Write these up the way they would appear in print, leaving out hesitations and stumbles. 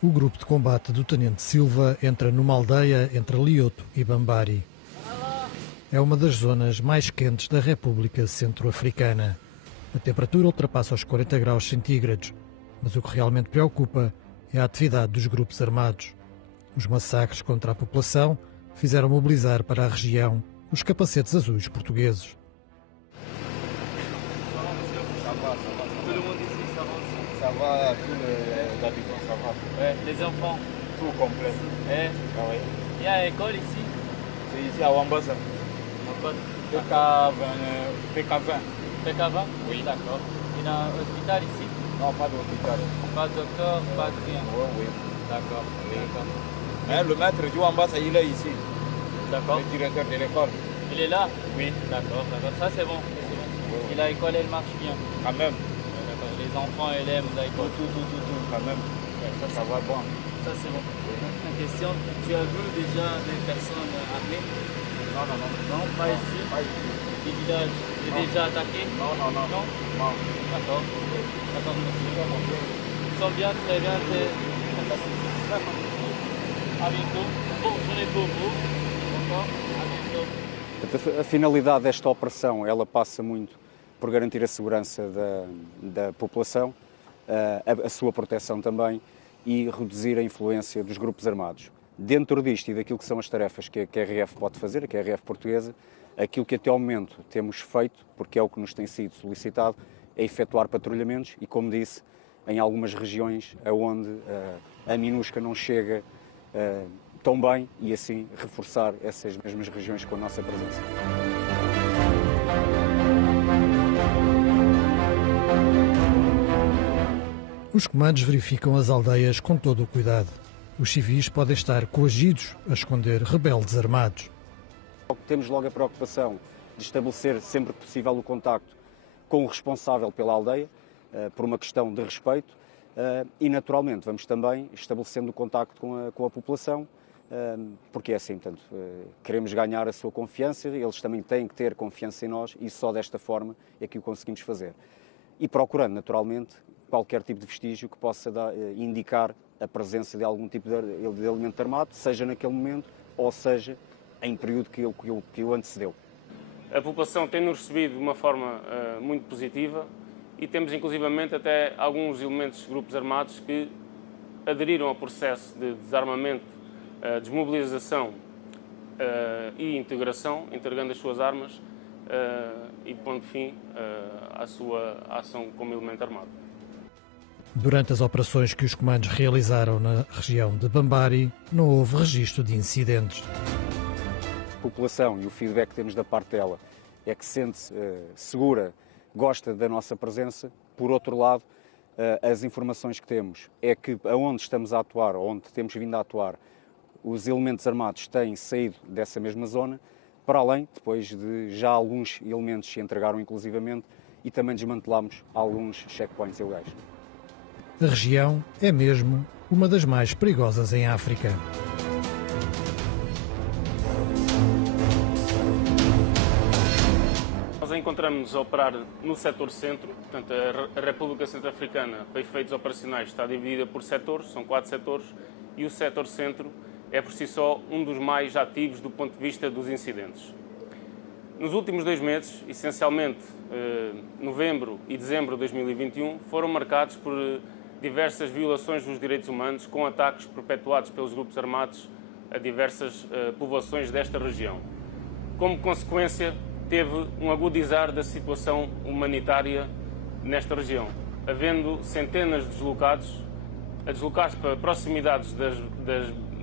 O grupo de combate do Tenente Silva entra numa aldeia entre Lioto e Bambari. É uma das zonas mais quentes da República Centro-Africana. A temperatura ultrapassa os 40 graus centígrados, mas o que realmente preocupa é a atividade dos grupos armados. Os massacres contra a população fizeram mobilizar para a região os capacetes azuis portugueses. Les enfants. Tout complet. Ah oui. Il y a une école ici. C'est ici à Wambasa. PK20. PK20? Oui. D'accord. Il y a un hôpital ici? Non, pas d'hôpital. Pas de docteur, pas de rien? Oui, oui. D'accord. D'accord. Mais le maître du Wambasa, il est ici. D'accord. Le directeur de l'école. Il est là? Oui. D'accord, d'accord. Ça c'est bon. Oui. Et l'école, elle marche bien? Quand même. D'accord. Les enfants, elle aiment l'école? Tout, quand même. Ça va bon. Ça c'est bon. Une question, tu as vu déjà des personnes armées? Non. Non, pas ici? Pas ici. Les villages déjà attaqués? Non. D'accord. D'accord, monsieur. Ils sont bien, très bien. À bientôt. Bonne journée pour vous. D'accord? À bientôt. A finalidade desta operação, ela passa muito por garantir a segurança da população, a sua proteção também e reduzir a influência dos grupos armados. Dentro disto e daquilo que são as tarefas que a QRF pode fazer, a QRF portuguesa, aquilo que até ao momento temos feito, porque é o que nos tem sido solicitado, é efetuar patrulhamentos e, como disse, em algumas regiões onde a MINUSCA não chega tão bem e assim reforçar essas mesmas regiões com a nossa presença. Os comandos verificam as aldeias com todo o cuidado. Os civis podem estar coagidos a esconder rebeldes armados. Temos logo a preocupação de estabelecer sempre que possível o contacto com o responsável pela aldeia, por uma questão de respeito, e naturalmente vamos também estabelecendo o contacto com a população, porque é assim, portanto, queremos ganhar a sua confiança, eles também têm que ter confiança em nós e só desta forma é que o conseguimos fazer. E procurando naturalmente qualquer tipo de vestígio que possa indicar a presença de algum tipo de elemento armado, seja naquele momento ou seja em período que o antecedeu. A população tem-nos recebido de uma forma muito positiva e temos inclusivamente até alguns elementos de grupos armados que aderiram ao processo de desarmamento, desmobilização e integração, entregando as suas armas e pondo fim à sua ação como elemento armado. Durante as operações que os comandos realizaram na região de Bambari, não houve registro de incidentes. A população e o feedback que temos da parte dela é que sente-se segura, gosta da nossa presença. Por outro lado, as informações que temos é que aonde estamos a atuar, onde temos vindo a atuar, os elementos armados têm saído dessa mesma zona, para além, depois de já alguns elementos se entregaram inclusivamente e também desmantelamos alguns checkpoints ilegais. A região é mesmo uma das mais perigosas em África. Nós encontramos-nos a operar no setor centro, portanto a República Centro-Africana, para efeitos operacionais, está dividida por setores, são 4 setores, e o setor centro é por si só um dos mais ativos do ponto de vista dos incidentes. Nos últimos 2 meses, essencialmente novembro e dezembro de 2021, foram marcados por diversas violações dos direitos humanos com ataques perpetuados pelos grupos armados a diversas povoações desta região. Como consequência, teve um agudizar da situação humanitária nesta região, havendo centenas de deslocados a deslocar-se para proximidades das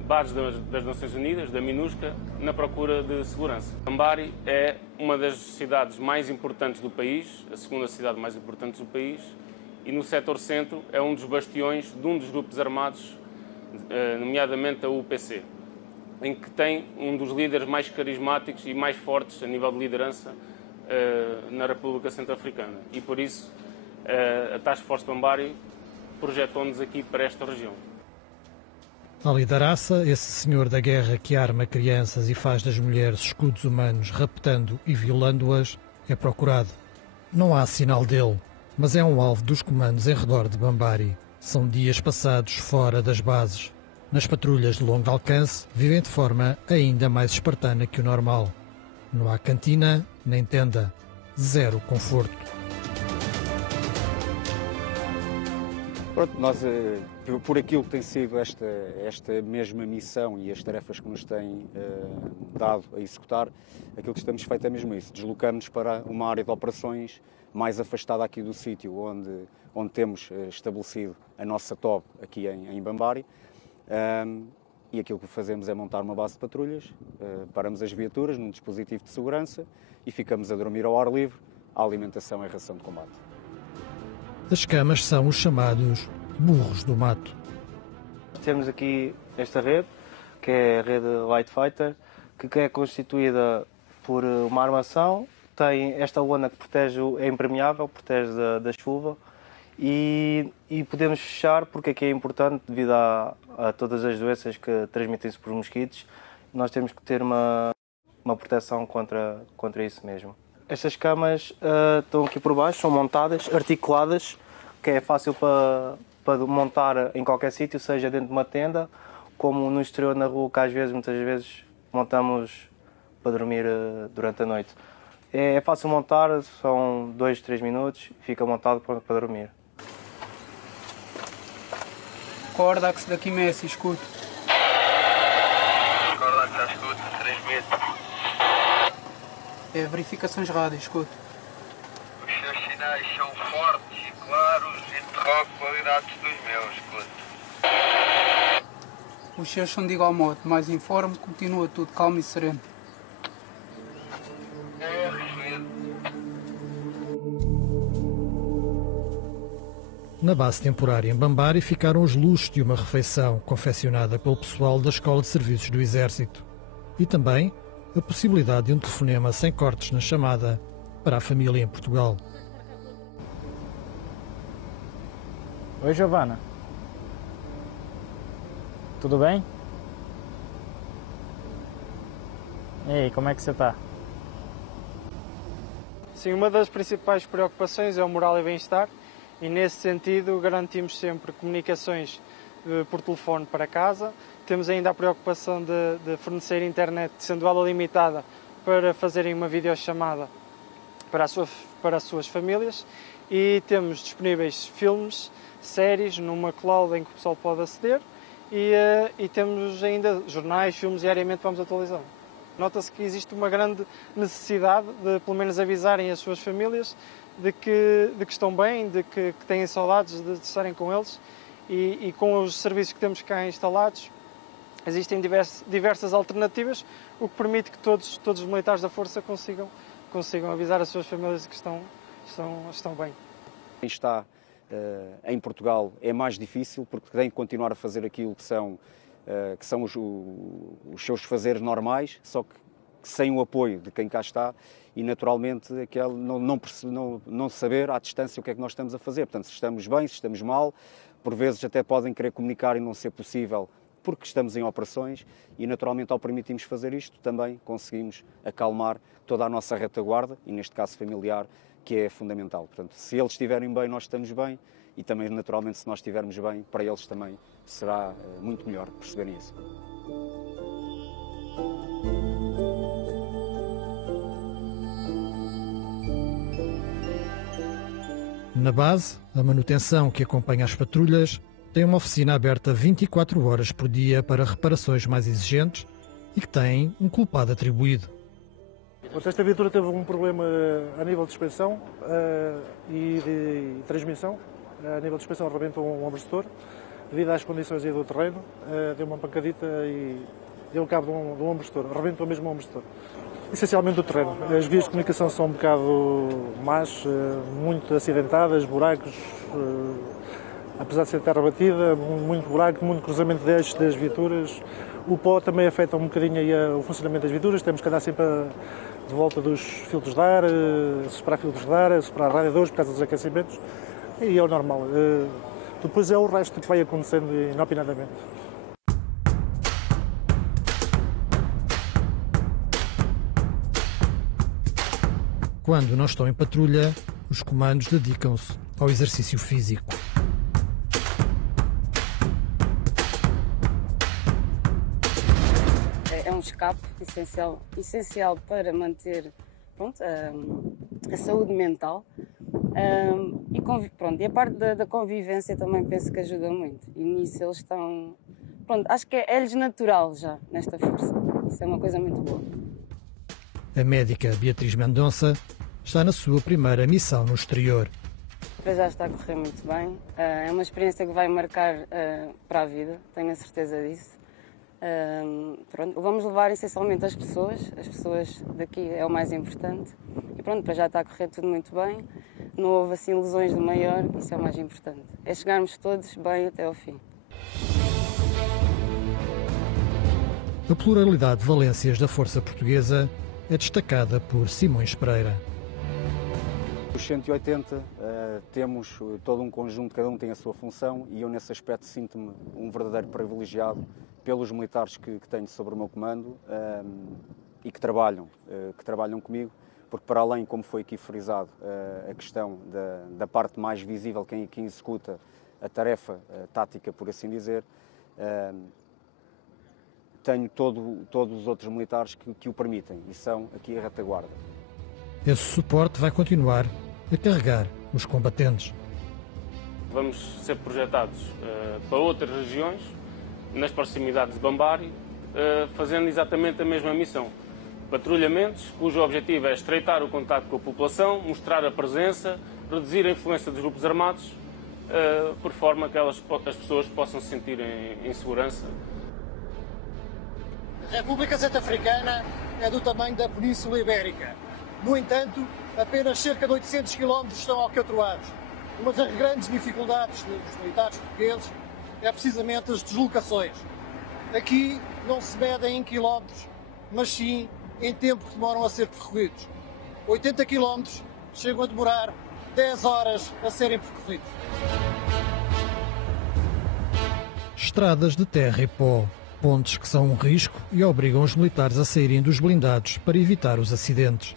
bases das Nações Unidas, da MINUSCA, na procura de segurança. Bambari é uma das cidades mais importantes do país, a segunda cidade mais importante do país, e no setor centro é um dos bastiões de um dos grupos armados, nomeadamente a UPC, em que tem um dos líderes mais carismáticos e mais fortes a nível de liderança na República Centro-Africana. E por isso a Task Force Bambari projetou-nos aqui para esta região. Ali Daraça, esse senhor da guerra que arma crianças e faz das mulheres escudos humanos, raptando e violando-as, é procurado. Não há sinal dele, mas é um alvo dos comandos em redor de Bambari. São dias passados fora das bases. Nas patrulhas de longo alcance, vivem de forma ainda mais espartana que o normal. Não há cantina, nem tenda. Zero conforto. Pronto, nós, por aquilo que tem sido esta mesma missão e as tarefas que nos têm dado a executar, aquilo que estamos feito é mesmo isso. Deslocamos para uma área de operações mais afastada aqui do sítio onde temos estabelecido a nossa TOB aqui em Bambari. E aquilo que fazemos é montar uma base de patrulhas, paramos as viaturas num dispositivo de segurança e ficamos a dormir ao ar livre. A alimentação é ração de combate. As camas são os chamados burros do mato. Temos aqui esta rede, que é a rede Light Fighter, que é constituída por uma armação, tem esta lona que protege, é impermeável, protege da chuva e podemos fechar, porque aqui é importante, devido a todas as doenças que transmitem-se por mosquitos, nós temos que ter uma proteção contra isso mesmo. Estas camas estão aqui por baixo, são montadas, articuladas, que é fácil para montar em qualquer sítio, seja dentro de uma tenda, como no exterior, na rua, que muitas vezes montamos para dormir durante a noite. É fácil montar, são 2, 3 minutos, fica montado para dormir. Cordax daqui Messi, escuto. Cordax à escuta, transmite. É verificações rádio, escuto. Os seus sinais são fortes e claros, interrogo qualidades dos meus, escuto. Os seus são de igual modo, mais informe, continua tudo calmo e sereno. É recebido. Na base temporária em Bambari ficaram os luxos de uma refeição confeccionada pelo pessoal da Escola de Serviços do Exército e também a possibilidade de um telefonema sem cortes na chamada para a família em Portugal. Oi, Giovana. Tudo bem? E aí, como é que você está? Sim, uma das principais preocupações é o moral e bem-estar e, nesse sentido, garantimos sempre comunicações por telefone para casa. Temos ainda a preocupação de fornecer internet, sendo ela limitada, para fazerem uma videochamada para as suas famílias, e temos disponíveis filmes, séries numa cloud em que o pessoal pode aceder e temos ainda jornais, filmes, diariamente vamos atualizando. Nota-se que existe uma grande necessidade de pelo menos avisarem as suas famílias de que estão bem, de que têm saudades de estarem com eles, e com os serviços que temos cá instalados existem diversas alternativas, o que permite que todos os militares da Força consigam avisar as suas famílias que estão bem. Quem está em Portugal é mais difícil, porque tem de continuar a fazer aquilo que são os seus fazeres normais, só que sem o apoio de quem cá está e, naturalmente, não saber à distância o que é que nós estamos a fazer. Portanto, se estamos bem, se estamos mal, por vezes até podem querer comunicar e não ser possível porque estamos em operações e, naturalmente, ao permitirmos fazer isto, também conseguimos acalmar toda a nossa retaguarda e, neste caso, familiar, que é fundamental. Portanto, se eles estiverem bem, nós estamos bem e também, naturalmente, se nós estivermos bem, para eles também será muito melhor perceberem isso. Na base, a manutenção que acompanha as patrulhas tem uma oficina aberta 24 horas por dia para reparações mais exigentes e que tem um culpado atribuído. Esta viatura teve um problema a nível de suspensão e de transmissão. A nível de suspensão arrebentou um amortecedor. Devido às condições aí do terreno, deu uma pancadita e deu cabo de um amortecedor. Arrebentou mesmo um amortecedor. Essencialmente do terreno. As vias de comunicação são um bocado más, muito acidentadas, buracos, apesar de ser terra batida, muito buraco, muito cruzamento de eixos das viaturas. O pó também afeta um bocadinho aí o funcionamento das viaturas, temos que andar sempre de volta dos filtros de ar, superar filtros de ar, superar radiadores por causa dos aquecimentos, e é o normal. Depois é o resto que vai acontecendo inopinadamente. Quando não estão em patrulha, os comandos dedicam-se ao exercício físico. escape essencial para manter a saúde mental. E a parte da convivência também penso que ajuda muito. E nisso eles estão... acho que é-lhes natural já, nesta força. Isso é uma coisa muito boa. A médica Beatriz Mendonça está na sua primeira missão no exterior. Já está a correr muito bem. É uma experiência que vai marcar para a vida, tenho a certeza disso. Vamos levar essencialmente as pessoas daqui é o mais importante. E para já está a correr tudo muito bem. Não houve assim lesões de maior, isso é o mais importante. É chegarmos todos bem até ao fim. A pluralidade de valências da Força Portuguesa é destacada por Simões Pereira. Os 180 temos todo um conjunto, cada um tem a sua função e eu nesse aspecto sinto-me um verdadeiro privilegiado pelos militares que tenho sobre o meu comando e que trabalham comigo, porque para além, como foi aqui frisado, a questão da parte mais visível, quem executa a tarefa tática, por assim dizer, tenho todos os outros militares que o permitem e são aqui a retaguarda. Esse suporte vai continuar a carregar os combatentes. Vamos ser projetados para outras regiões, nas proximidades de Bambari, fazendo exatamente a mesma missão. Patrulhamentos, cujo objetivo é estreitar o contato com a população, mostrar a presença, reduzir a influência dos grupos armados, por forma que as pessoas possam se sentir em segurança. A República Centro-Africana é do tamanho da Península Ibérica. No entanto, apenas cerca de 800 km estão alcatroados. Uma das grandes dificuldades dos militares portugueses é precisamente as deslocações. Aqui não se medem em quilómetros, mas sim em tempo que demoram a ser percorridos. 80 km chegam a demorar 10 horas a serem percorridos. Estradas de terra e pó, pontes que são um risco e obrigam os militares a saírem dos blindados para evitar os acidentes.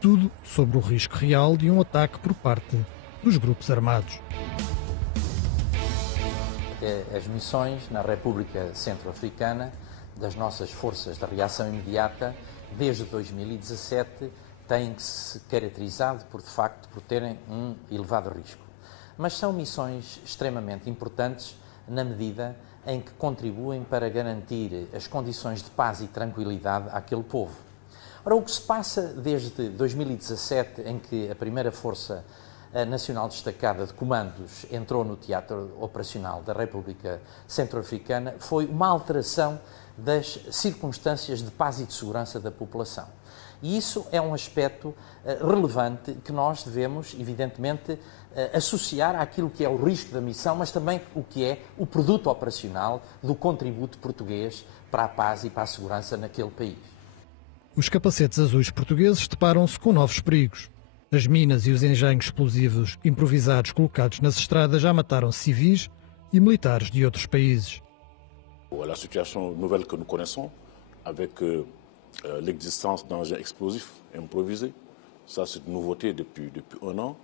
Tudo sobre o risco real de um ataque por parte dos grupos armados. As missões na República Centro-Africana das nossas forças de reação imediata, desde 2017, têm se caracterizado por, de facto, por terem um elevado risco. Mas são missões extremamente importantes na medida em que contribuem para garantir as condições de paz e tranquilidade àquele povo. Ora, o que se passa desde 2017, em que a primeira Força Nacional Destacada de Comandos entrou no teatro operacional da República Centro-Africana, foi uma alteração das circunstâncias de paz e de segurança da população. E isso é um aspecto relevante que nós devemos, evidentemente, associar àquilo que é o risco da missão, mas também o que é o produto operacional do contributo português para a paz e para a segurança naquele país. Os capacetes azuis portugueses deparam-se com novos perigos. As minas e os engenhos explosivos improvisados colocados nas estradas já mataram civis e militares de outros países. La situation nouvelle que nous connaissons, avec l'existence d'engins explosifs improvisés, ça c'est une nouveauté depuis un an.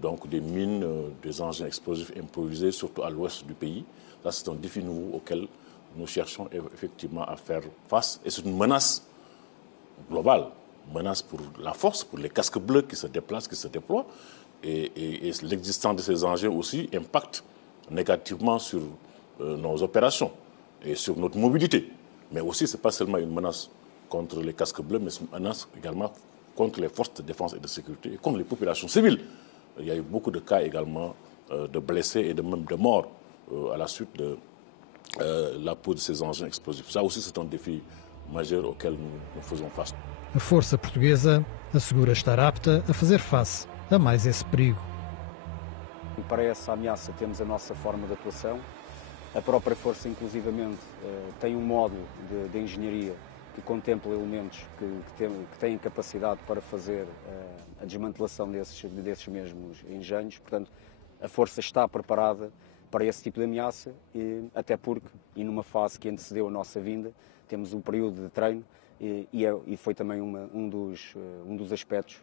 Donc des mines, des engins explosifs improvisés, surtout à l'ouest du pays. Ça c'est un défi nouveau auquel nous cherchons effectivement à faire face. Et c'est une menace globale, menace pour la force, pour les casques bleus qui se déplacent, qui se déploient. Et l'existence de ces engins aussi impacte négativement sur nos opérations et sur notre mobilité. Mais aussi, ce n'est pas seulement une menace contre les casques bleus, mais c'est une menace également contre les forces de défense et de sécurité et contre les populations civiles. Il y a eu beaucoup de cas également de blessés et même de morts à la suite de la pose de ces engins explosifs. Ça aussi, c'est un défi majeur auquel nous faisons face. A Força Portuguesa assegura estar apta a fazer face a mais esse perigo. Para essa ameaça temos a nossa forma de atuação. A própria Força, inclusivamente, tem um módulo de engenharia que contempla elementos que têm capacidade para fazer a desmantelação desses mesmos engenhos. Portanto, a Força está preparada para esse tipo de ameaça, até porque, e numa fase que antecedeu a nossa vinda, temos um período de treino e foi também um dos aspectos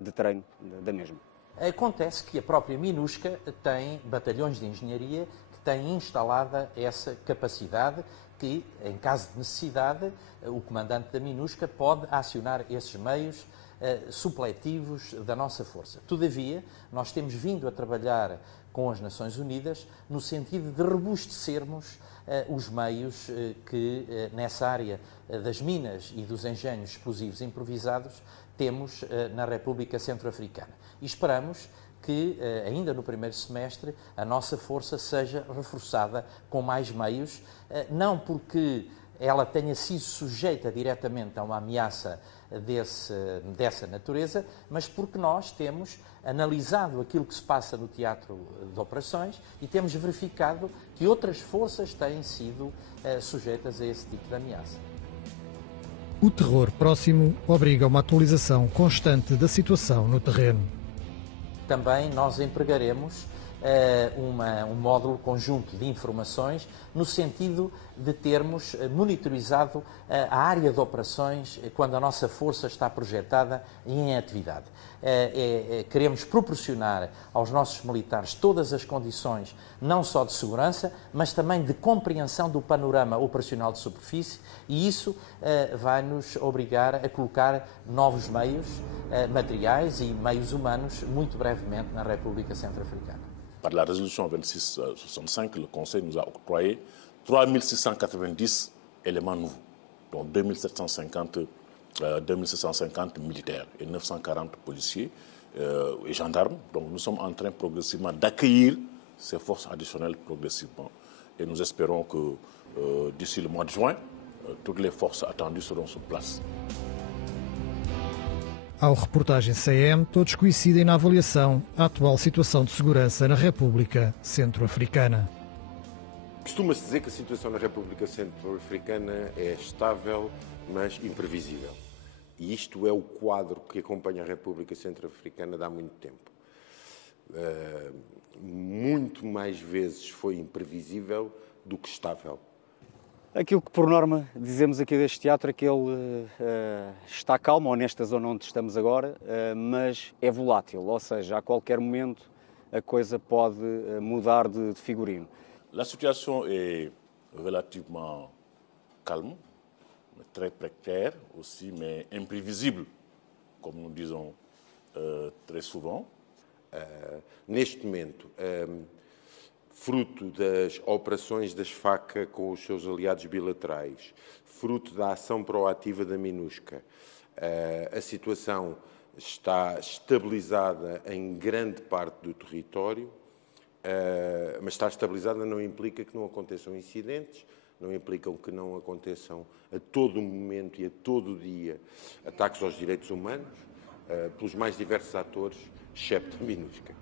de treino da mesma. Acontece que a própria MINUSCA tem batalhões de engenharia que tem instalada essa capacidade que, em caso de necessidade, o comandante da MINUSCA pode acionar esses meios supletivos da nossa força. Todavia, nós temos vindo a trabalhar com as Nações Unidas no sentido de robustecermos os meios que, nessa área das minas e dos engenhos explosivos improvisados, temos na República Centro-Africana. E esperamos que, ainda no primeiro semestre, a nossa força seja reforçada com mais meios, não porque ela tenha sido sujeita diretamente a uma ameaça dessa natureza, mas porque nós temos analisado aquilo que se passa no teatro de operações e temos verificado que outras forças têm sido sujeitas a esse tipo de ameaça. O terror próximo obriga a uma atualização constante da situação no terreno. Também nós empregaremos um módulo conjunto de informações no sentido de termos monitorizado a área de operações quando a nossa força está projetada e em atividade. Queremos proporcionar aos nossos militares todas as condições, não só de segurança, mas também de compreensão do panorama operacional de superfície, e isso vai nos obrigar a colocar novos meios materiais e meios humanos muito brevemente na República Centro-Africana. Par la résolution 2665, le Conseil nous a octroyé 3690 éléments nouveaux, dont 2750 militaires et 940 policiers et gendarmes. Donc nous sommes en train progressivement d'accueillir ces forces additionnelles progressivement. Et nous espérons que d'ici le mois de juin, toutes les forces attendues seront sur place. Ao reportagem CM, todos coincidem na avaliação a atual situação de segurança na República Centro-Africana. Costuma-se dizer que a situação na República Centro-Africana é estável, mas imprevisível. E isto é o quadro que acompanha a República Centro-Africana de há muito tempo. Muito mais vezes foi imprevisível do que estável. Aquilo que, por norma, dizemos aqui deste teatro é que ele está calmo, ou nesta zona onde estamos agora, mas é volátil, ou seja, a qualquer momento a coisa pode mudar de figurino. La situation est relativement calme, très précaire aussi, mais imprévisible, comme nous disons très souvent. Neste momento, fruto das operações das FACA com os seus aliados bilaterais, fruto da ação proativa da MINUSCA, a situação está estabilizada em grande parte do território, mas estar estabilizada não implica que não aconteçam incidentes, não implicam que não aconteçam a todo momento e a todo dia ataques aos direitos humanos, pelos mais diversos atores, excepto a MINUSCA.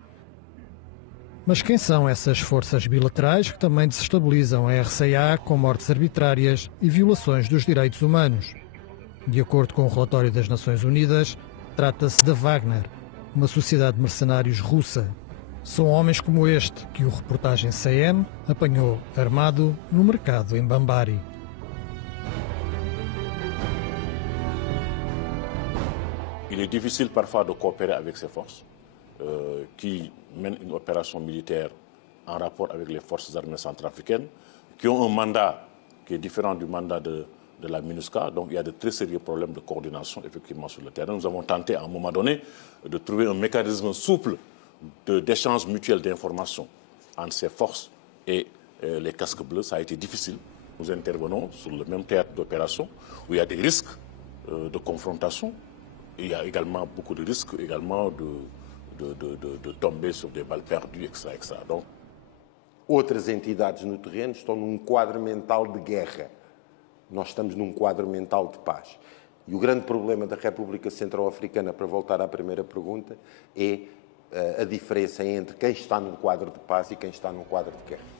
Mas quem são essas forças bilaterais que também desestabilizam a RCA com mortes arbitrárias e violações dos direitos humanos? De acordo com o relatório das Nações Unidas, trata-se da Wagner, uma sociedade de mercenários russa. São homens como este que o reportagem CM apanhou armado no mercado em Bambari. Il est difficile parfois de coopérer avec ces forces qui mènent une opération militaire en rapport avec les forces armées centrafricaines, qui ont un mandat qui est différent du mandat de la MINUSCA. Donc il y a de très sérieux problèmes de coordination effectivement sur le terrain. Nous avons tenté à un moment donné de trouver un mécanisme souple d'échange mutuel d'informations entre ces forces et les casques bleus. Ça a été difficile. Nous intervenons sur le même théâtre d'opération où il y a des risques de confrontation. Il y a également beaucoup de risques également de tomber sur des balles perdues, etc. Donc, outras entidades no terreno estão num quadro mental de guerra. Nós estamos num quadro mental de paz. E o grande problema da República Centro-Africana, para voltar à primeira pergunta, é a diferença entre quem está num quadro de paz e quem está num quadro de guerra.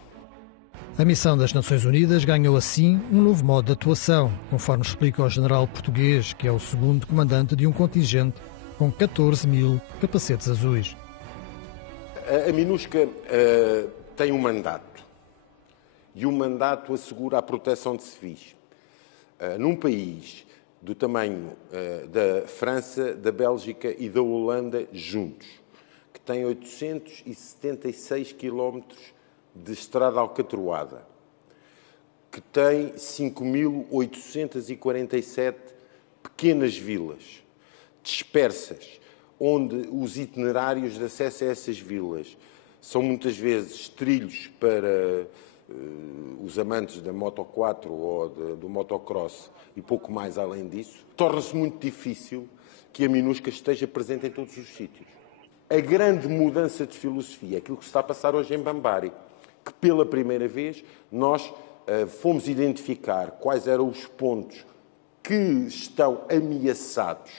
A missão das Nações Unidas ganhou assim um novo modo de atuação, conforme explica o general português, que é o segundo comandante de um contingente com 14 mil capacetes azuis. A MINUSCA tem um mandato, e o mandato assegura a proteção de civis. Num país do tamanho da França, da Bélgica e da Holanda juntos, que tem 876 quilómetros de estrada alcatroada, que tem 5.847 pequenas vilas dispersas, onde os itinerários de acesso a essas vilas são muitas vezes trilhos para os amantes da Moto 4 ou do motocross e pouco mais além disso, torna-se muito difícil que a Minusca esteja presente em todos os sítios. A grande mudança de filosofia, aquilo que se está a passar hoje em Bambari, que pela primeira vez nós fomos identificar quais eram os pontos que estão ameaçados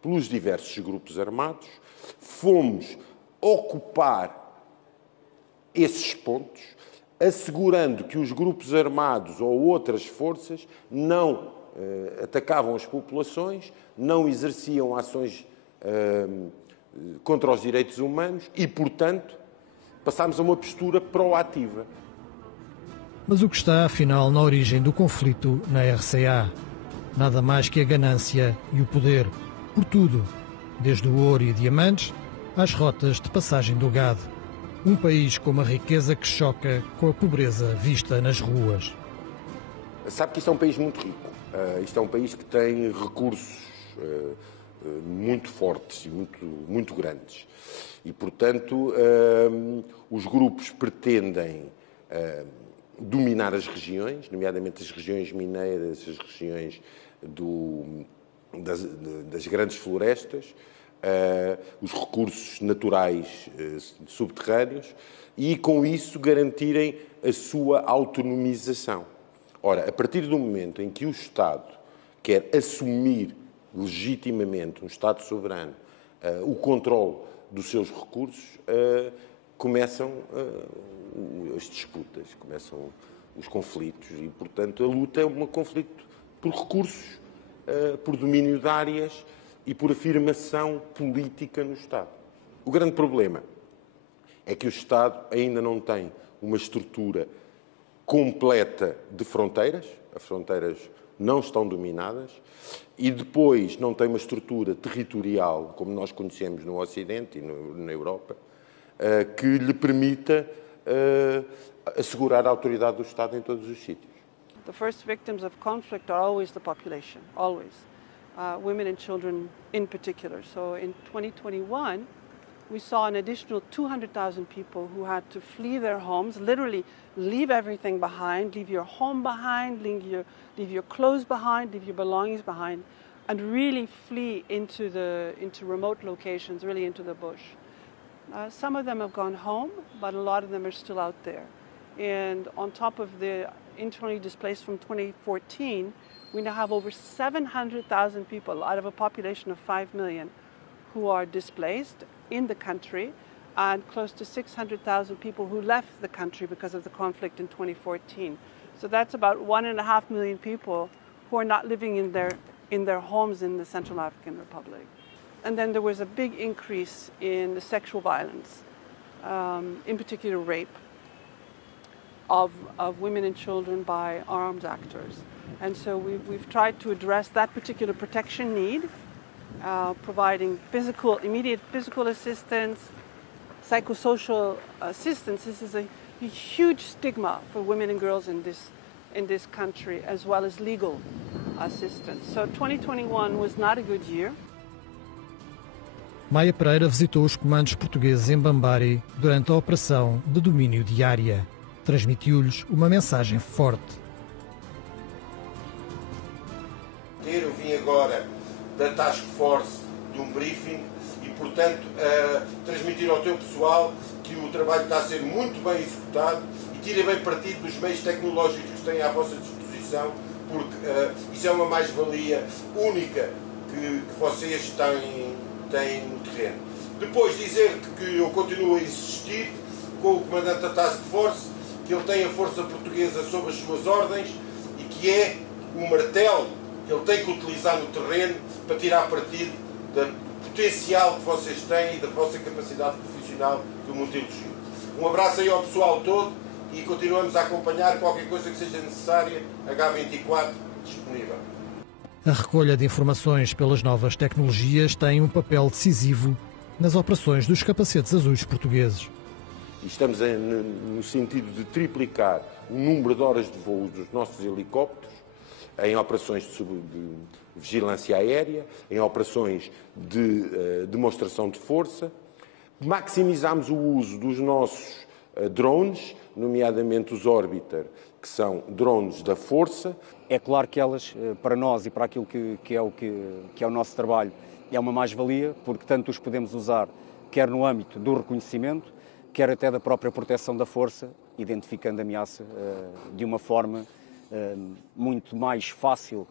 pelos diversos grupos armados, fomos ocupar esses pontos, assegurando que os grupos armados ou outras forças não atacavam as populações, não exerciam ações contra os direitos humanos e, portanto, passámos a uma postura proativa. Mas o que está, afinal, na origem do conflito na RCA? Nada mais que a ganância e o poder, por tudo, desde o ouro e diamantes às rotas de passagem do gado. Um país com uma riqueza que choca com a pobreza vista nas ruas. Sabe que isto é um país muito rico. Isto é um país que tem recursos muito fortes e muito grandes. E, portanto, os grupos pretendem dominar as regiões, nomeadamente as regiões mineiras, as regiões das grandes florestas, os recursos naturais subterrâneos e, com isso, garantirem a sua autonomização. Ora, a partir do momento em que o Estado quer assumir legitimamente, um Estado soberano, o controle dos seus recursos, começam as disputas, começam os conflitos e, portanto, a luta é um conflito por recursos, por domínio de áreas e por afirmação política no Estado. O grande problema é que o Estado ainda não tem uma estrutura completa de fronteiras, as fronteiras não estão dominadas, e depois não tem uma estrutura territorial, como nós conhecemos no Ocidente e na Europa, que lhe permita assegurar a autoridade do Estado em todos os sítios. The first victims of conflict are always the population, always. Women and children in particular. So in 2021, we saw an additional 200,000 people who had to flee their homes, literally leave everything behind, leave your home behind, leave your clothes behind, leave your belongings behind, and really flee into remote locations, really into the bush. Some of them have gone home, but a lot of them are still out there. And on top of the internally displaced from 2014, we now have over 700,000 people out of a population of 5 million who are displaced in the country, and close to 600,000 people who left the country because of the conflict in 2014. So that's about 1.5 million people who are not living in their homes in the Central African Republic. And then there was a big increase in the sexual violence, in particular rape of women and children by armed actors. And so we've tried to address that particular protection need, providing immediate physical assistance, psychosocial assistance. This is a huge stigma for women and girls in this country, as well as legal assistance. So 2021 was not a good year. Maia Pereira visitou os comandos portugueses em Bambari durante a operação de domínio de área. Transmitiu-lhes uma mensagem forte. Eu vim agora da Task Force de um briefing e, portanto, transmitir ao teu pessoal que o trabalho está a ser muito bem executado e tirem bem partido dos meios tecnológicos que têm à vossa disposição, porque isso é uma mais-valia única que vocês têm no terreno. Depois dizer que eu continuo a insistir com o comandante da Task Force, que ele tem a força portuguesa sob as suas ordens e que é o martelo que ele tem que utilizar no terreno para tirar partido do potencial que vocês têm e da vossa capacidade profissional que o mundo elogiou. Um abraço aí ao pessoal todo e continuamos a acompanhar qualquer coisa que seja necessária, H24 disponível. A recolha de informações pelas novas tecnologias tem um papel decisivo nas operações dos capacetes azuis portugueses. e estamos no sentido de triplicar o número de horas de voo dos nossos helicópteros em operações de vigilância aérea, em operações de demonstração de força. Maximizamos o uso dos nossos drones, nomeadamente os Orbiter, que são drones da força. É claro que elas, para nós e para aquilo que é o nosso trabalho, é uma mais-valia, porque tanto os podemos usar, quer no âmbito do reconhecimento, quer até da própria proteção da força, identificando a ameaça de uma forma muito mais fácil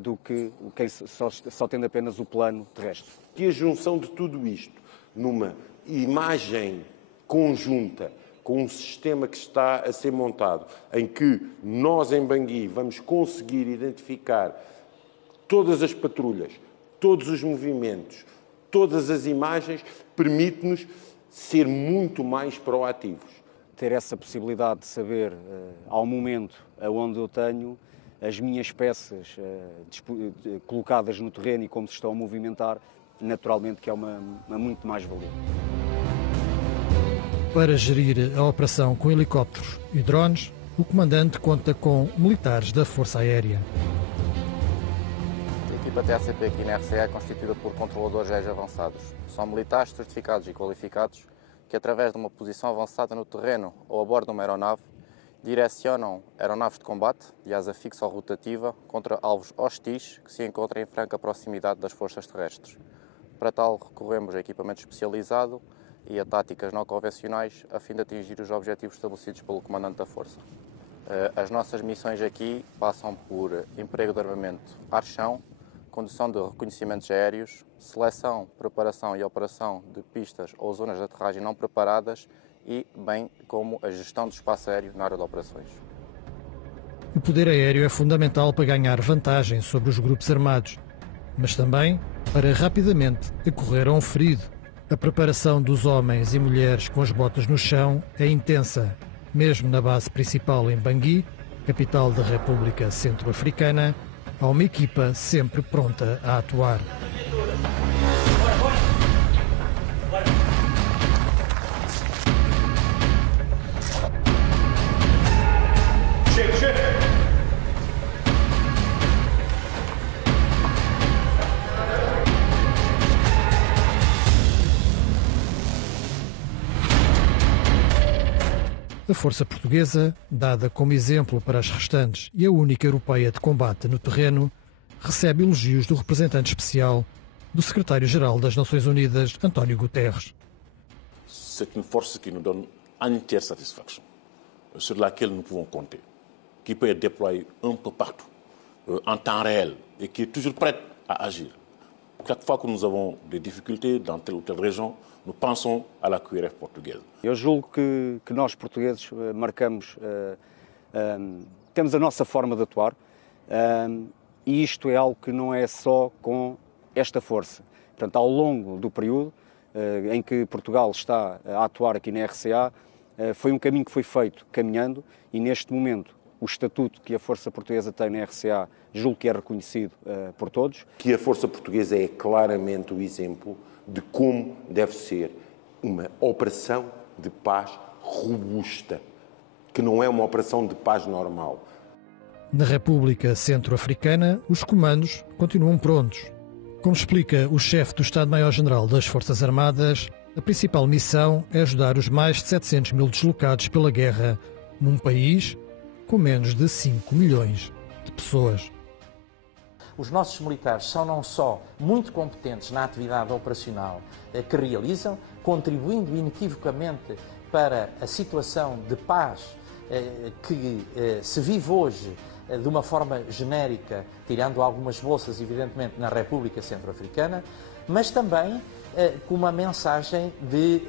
do que quem só tendo apenas o plano terrestre. E a junção de tudo isto numa imagem conjunta, com um sistema que está a ser montado, em que nós em Bangui vamos conseguir identificar todas as patrulhas, todos os movimentos, todas as imagens, permite-nos ser muito mais proativos. Ter essa possibilidade de saber, ao momento onde eu tenho as minhas peças colocadas no terreno e como se estão a movimentar, naturalmente que é uma muito mais-valia. Para gerir a operação com helicópteros e drones, o comandante conta com militares da Força Aérea. A equipa TACP aqui na RCA é constituída por controladores aéreos avançados. São militares certificados e qualificados que, através de uma posição avançada no terreno ou a bordo de uma aeronave, direcionam aeronaves de combate, de asa fixa ou rotativa, contra alvos hostis que se encontram em franca proximidade das forças terrestres. Para tal, recorremos a equipamento especializado e a táticas não convencionais a fim de atingir os objetivos estabelecidos pelo comandante da força. As nossas missões aqui passam por emprego de armamento ar-chão, condução de reconhecimentos aéreos, seleção, preparação e operação de pistas ou zonas de aterragem não preparadas e, bem como a gestão do espaço aéreo na área de operações. O poder aéreo é fundamental para ganhar vantagem sobre os grupos armados, mas também para rapidamente acorrer a um ferido. A preparação dos homens e mulheres com as botas no chão é intensa. Mesmo na base principal em Bangui, capital da República Centro-Africana, há uma equipa sempre pronta a atuar. A Força Portuguesa, dada como exemplo para as restantes e a única europeia de combate no terreno, recebe elogios do representante especial do secretário-geral das Nações Unidas, António Guterres. C'est une force qui nous donne entière satisfaction, sur laquelle nous pouvons compter, qui peut être déployée un peu partout, en temps réel, et qui est toujours prête à agir. Chaque fois que nous avons des difficultés dans telle ou telle région, nous pensons à la QRF portugaise. Eu julgo que nós portugueses marcamos, temos a nossa forma de atuar, e isto é algo que não é só com esta força. Portanto, ao longo do período em que Portugal está a atuar aqui na RCA, foi um caminho que foi feito caminhando, e neste momento o estatuto que a Força Portuguesa tem na RCA julgo que é reconhecido por todos. Que a Força Portuguesa é claramente o exemplo de como deve ser uma operação de paz robusta, que não é uma operação de paz normal. Na República Centro-Africana, os comandos continuam prontos. Como explica o chefe do Estado-Maior-General das Forças Armadas, a principal missão é ajudar os mais de 700 mil deslocados pela guerra num país com menos de 5 milhões de pessoas. Os nossos militares são não só muito competentes na atividade operacional que realizam, contribuindo inequivocamente para a situação de paz que se vive hoje de uma forma genérica, tirando algumas bolsas, evidentemente, na República Centro-Africana, mas também com uma mensagem de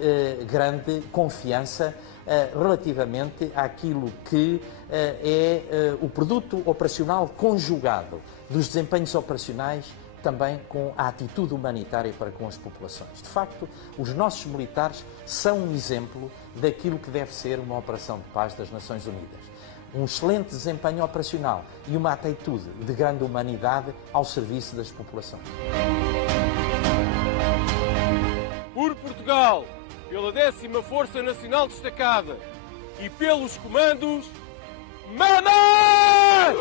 grande confiança relativamente àquilo que é o produto operacional conjugado dos desempenhos operacionais também com a atitude humanitária para com as populações. De facto, os nossos militares são um exemplo daquilo que deve ser uma operação de paz das Nações Unidas. Um excelente desempenho operacional e uma atitude de grande humanidade ao serviço das populações. Por Portugal, pelo pela 10ª Força Nacional Destacada e pelos comandos MAMA!